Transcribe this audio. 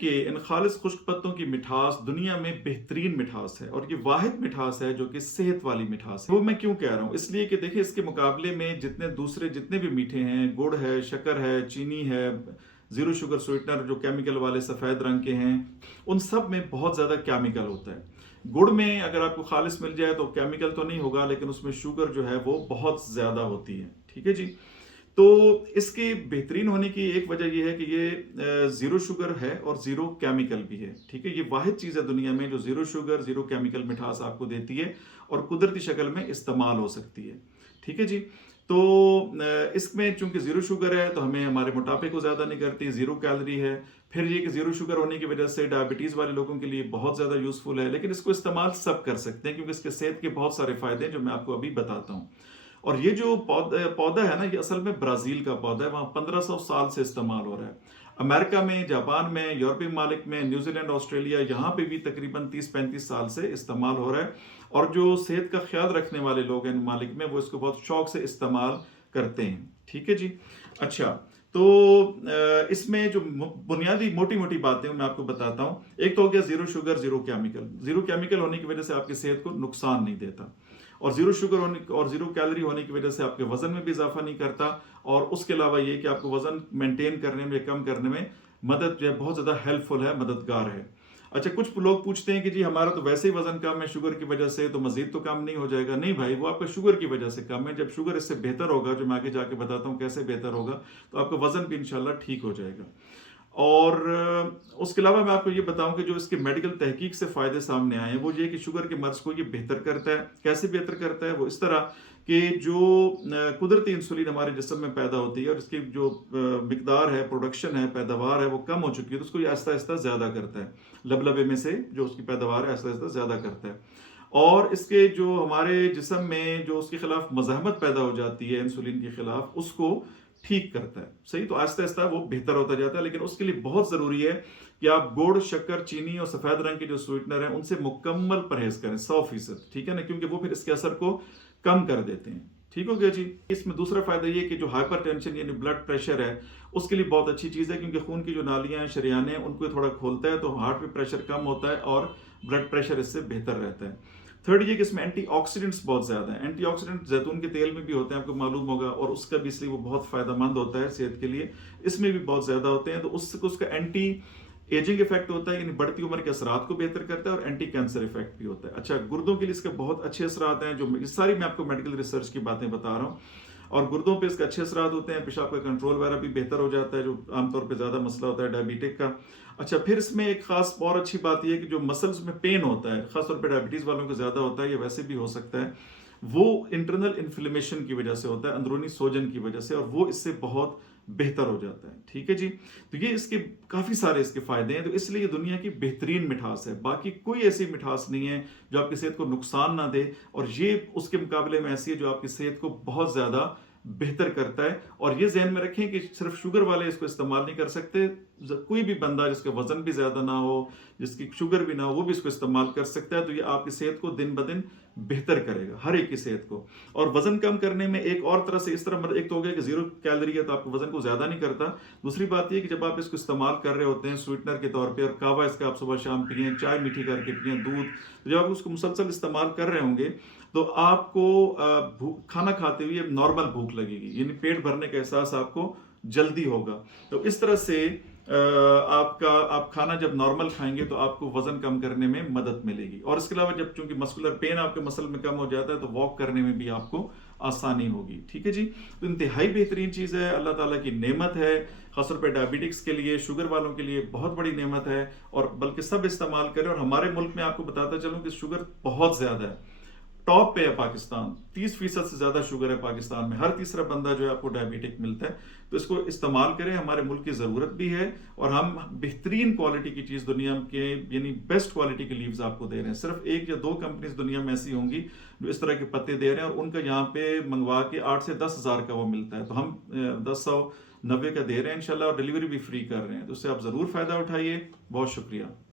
کہ ان خالص خشک پتوں کی مٹھاس دنیا میں بہترین مٹھاس ہے، اور یہ واحد مٹھاس ہے جو کہ صحت والی مٹھاس ہے۔ وہ میں کیوں کہہ رہا ہوں؟ اس لیے کہ دیکھیں اس کے مقابلے میں جتنے بھی میٹھے ہیں، گڑ ہے، شکر ہے، چینی ہے، زیرو شوگر سویٹنر جو کیمیکل والے سفید رنگ کے ہیں، ان سب میں بہت زیادہ کیمیکل ہوتا ہے۔ گڑ میں اگر آپ کو خالص مل جائے تو کیمیکل تو نہیں ہوگا، لیکن اس میں شوگر جو ہے وہ بہت زیادہ ہوتی ہے، ٹھیک ہے جی۔ تو اس کے بہترین ہونے کی ایک وجہ یہ ہے کہ یہ زیرو شوگر ہے اور زیرو کیمیکل بھی ہے، ٹھیک ہے۔ یہ واحد چیز ہے دنیا میں جو زیرو شوگر زیرو کیمیکل مٹھاس آپ کو دیتی ہے اور قدرتی شکل میں استعمال ہو سکتی ہے، ٹھیک ہے جی۔ تو اس میں چونکہ زیرو شوگر ہے تو ہمیں ہمارے موٹاپے کو زیادہ نہیں کرتی، زیرو کیلری ہے۔ پھر یہ کہ زیرو شوگر ہونے کی وجہ سے ڈائبٹیز والے لوگوں کے لیے بہت زیادہ یوزفل ہے، لیکن اس کو استعمال سب کر سکتے ہیں کیونکہ اس کے صحت کے بہت سارے فائدے ہیں جو میں آپ کو ابھی بتاتا ہوں۔ اور یہ جو پودا ہے نا، یہ اصل میں برازیل کا پودا ہے، وہاں 1500 سال سے استعمال ہو رہا ہے۔ امریکہ میں، جاپان میں، یورپی ممالک میں، نیوزی لینڈ، آسٹریلیا، یہاں پہ بھی تقریباً 30-35 سال سے استعمال ہو رہا ہے، اور جو صحت کا خیال رکھنے والے لوگ ہیں ممالک میں وہ اس کو بہت شوق سے استعمال کرتے ہیں، ٹھیک ہے جی۔ اچھا، تو اس میں جو بنیادی موٹی موٹی باتیں میں آپ کو بتاتا ہوں۔ ایک تو ہو گیا zero sugar zero chemical. Zero chemical ہونے کی وجہ سے آپ کی صحت کو نقصان نہیں دیتا، اور زیرو شوگر اور زیرو کیلری ہونے کی وجہ سے آپ کے وزن میں بھی اضافہ نہیں کرتا، اور اس کے علاوہ یہ کہ آپ کو وزن مینٹین کرنے میں، کم کرنے میں مدد جو ہے بہت زیادہ ہیلپ فل ہے، مددگار ہے۔ اچھا، کچھ لوگ پوچھتے ہیں کہ جی ہمارا تو ویسے ہی وزن کم ہے شوگر کی وجہ سے، تو مزید تو کم نہیں ہو جائے گا؟ نہیں بھائی، وہ آپ کا شوگر کی وجہ سے کم ہے۔ جب شوگر اس سے بہتر ہوگا، جو میں آگے جا کے بتاتا ہوں کیسے بہتر ہوگا، تو آپ کا وزن بھی انشاءاللہ ٹھیک ہو جائے گا۔ اور اس کے علاوہ میں آپ کو یہ بتاؤں کہ جو اس کے میڈیکل تحقیق سے فائدے سامنے آئے ہیں وہ یہ کہ شوگر کے مرض کو یہ بہتر کرتا ہے۔ کیسے بہتر کرتا ہے؟ وہ اس طرح کہ جو قدرتی انسولین ہمارے جسم میں پیدا ہوتی ہے اور اس کی جو مقدار ہے، پروڈکشن ہے، پیداوار ہے، وہ کم ہو چکی ہے، تو اس کو یہ آہستہ آہستہ زیادہ کرتا ہے۔ لبلبے میں سے جو اس کی پیداوار ہے آہستہ آہستہ زیادہ کرتا ہے، اور اس کے جو ہمارے جسم میں جو اس کے خلاف مزاحمت پیدا ہو جاتی ہے انسولین کے خلاف، اس کو ٹھیک کرتا ہے، صحیح۔ تو آہستہ آہستہ وہ بہتر ہوتا جاتا ہے، لیکن اس کے لیے بہت ضروری ہے کہ آپ گڑ، شکر، چینی اور سفید رنگ کے جو سویٹنر ہیں ان سے مکمل پرہیز کریں، 100%، ٹھیک ہے نا، کیونکہ وہ پھر اس کے اثر کو کم کر دیتے ہیں، ٹھیک ہو گیا جی۔ اس میں دوسرا فائدہ یہ کہ جو ہائپر ٹینشن یعنی بلڈ پریشر ہے اس کے لیے بہت اچھی چیز ہے، کیونکہ خون کی جو نالیاں ہیں، شریانیں ہیں، ان کو تھوڑا کھولتا ہے، تو ہارٹ پہ پریشر کم ہوتا ہے اور بلڈ پریشر اس سے بہتر رہتا ہے۔ تھرڈ یہ کہ اس میں اینٹی آکسیڈنٹس بہت زیادہ ہیں۔ اینٹی آکسیڈنٹ زیتون کے تیل میں بھی ہوتے ہیں، آپ کو معلوم ہوگا، اور اس کا بھی اس لیے وہ بہت فائدہ مند ہوتا ہے صحت کے لیے۔ اس میں بھی بہت زیادہ ہوتے ہیں، تو اس کا اینٹی ایجنگ افیکٹ ہوتا ہے، یعنی بڑھتی عمر کے اثرات کو بہتر کرتا ہے، اور اینٹی کینسر افیکٹ بھی ہوتا ہے۔ اچھا، گردوں کے لیے اس کے بہت اچھے اثرات ہیں، جو ساری میں آپ کو میڈیکل ریسرچ کی باتیں بتا رہا ہوں، اور گردوں پہ اس کے اچھے اثرات ہوتے ہیں، پیشاب کا کنٹرول وغیرہ بھی بہتر ہو جاتا ہے، جو عام طور پہ زیادہ مسئلہ ہوتا ہے ڈائبٹک کا۔ اچھا، پھر اس میں ایک خاص اور اچھی بات یہ ہے کہ جو مسلز میں پین ہوتا ہے، خاص طور پہ ڈائبٹیز والوں کو زیادہ ہوتا ہے، یہ ویسے بھی ہو سکتا ہے، وہ انٹرنل انفلیمیشن کی وجہ سے ہوتا ہے، اندرونی سوجن کی وجہ سے، اور وہ اس سے بہت بہتر ہو جاتا ہے، ٹھیک ہے جی۔ تو یہ اس کے کافی سارے اس کے فائدے ہیں، تو اس لیے یہ دنیا کی بہترین مٹھاس ہے۔ باقی کوئی ایسی مٹھاس نہیں ہے جو آپ کی صحت کو نقصان نہ دے، اور یہ اس کے مقابلے میں ایسی ہے جو آپ کی صحت کو بہت زیادہ بہتر کرتا ہے۔ اور یہ ذہن میں رکھیں کہ صرف شوگر والے اس کو استعمال نہیں کر سکتے، کوئی بھی بندہ جس کا وزن بھی زیادہ نہ ہو، جس کی شوگر بھی نہ ہو، وہ بھی اس کو استعمال کر سکتا ہے۔ تو یہ آپ کی صحت کو دن بدن بہتر کرے گا، ہر ایک کی صحت کو۔ اور وزن کم کرنے میں ایک اور طرح سے، اس طرح ایک تو ہو گیا کہ زیرو کیلری ہے تو آپ کے وزن کو زیادہ نہیں کرتا، دوسری بات یہ کہ جب آپ اس کو استعمال کر رہے ہوتے ہیں سویٹنر کے طور پہ، اور کہوہ اس کا آپ صبح شام پئیں، چائے میٹھی کر کے پئیں، دودھ، تو جب آپ اس کو مسلسل استعمال کر رہے ہوں گے تو آپ کو کھانا کھاتے ہوئے نارمل بھوک لگے گی، یعنی پیٹ بھرنے کا احساس آپ کو جلدی ہوگا۔ تو اس طرح سے آپ کھانا جب نارمل کھائیں گے تو آپ کو وزن کم کرنے میں مدد ملے گی، اور اس کے علاوہ جب چونکہ مسکولر پین آپ کے مسل میں کم ہو جاتا ہے تو واک کرنے میں بھی آپ کو آسانی ہوگی، ٹھیک ہے جی۔ تو انتہائی بہترین چیز ہے، اللہ تعالیٰ کی نعمت ہے، خاص طور پہ ڈائبٹکس کے لیے، شوگر والوں کے لیے بہت بڑی نعمت ہے، اور بلکہ سب استعمال کریں۔ اور ہمارے ملک میں آپ کو بتاتا چلوں کہ شوگر بہت زیادہ ہے، ٹاپ پہ ہے پاکستان، 30% سے زیادہ شوگر ہے پاکستان میں، ہر تیسرا بندہ جو ہے آپ کو ڈائبٹک ملتا ہے۔ تو اس کو استعمال کریں، ہمارے ملک کی ضرورت بھی ہے، اور ہم بہترین کوالٹی کی چیز دنیا کے، یعنی بیسٹ کوالٹی کے لیوز آپ کو دے رہے ہیں۔ صرف 1 یا 2 کمپنیز دنیا میں ایسی ہوں گی جو اس طرح کے پتے دے رہے ہیں، اور ان کا یہاں پہ منگوا کے 8 سے 10 ہزار کا وہ ملتا ہے، تو ہم 1090 کا دے رہے ہیں انشاءاللہ، اور ڈیلیوری بھی فری کر رہے ہیں۔ تو اس سے آپ ضرور فائدہ اٹھائیے۔ بہت شکریہ۔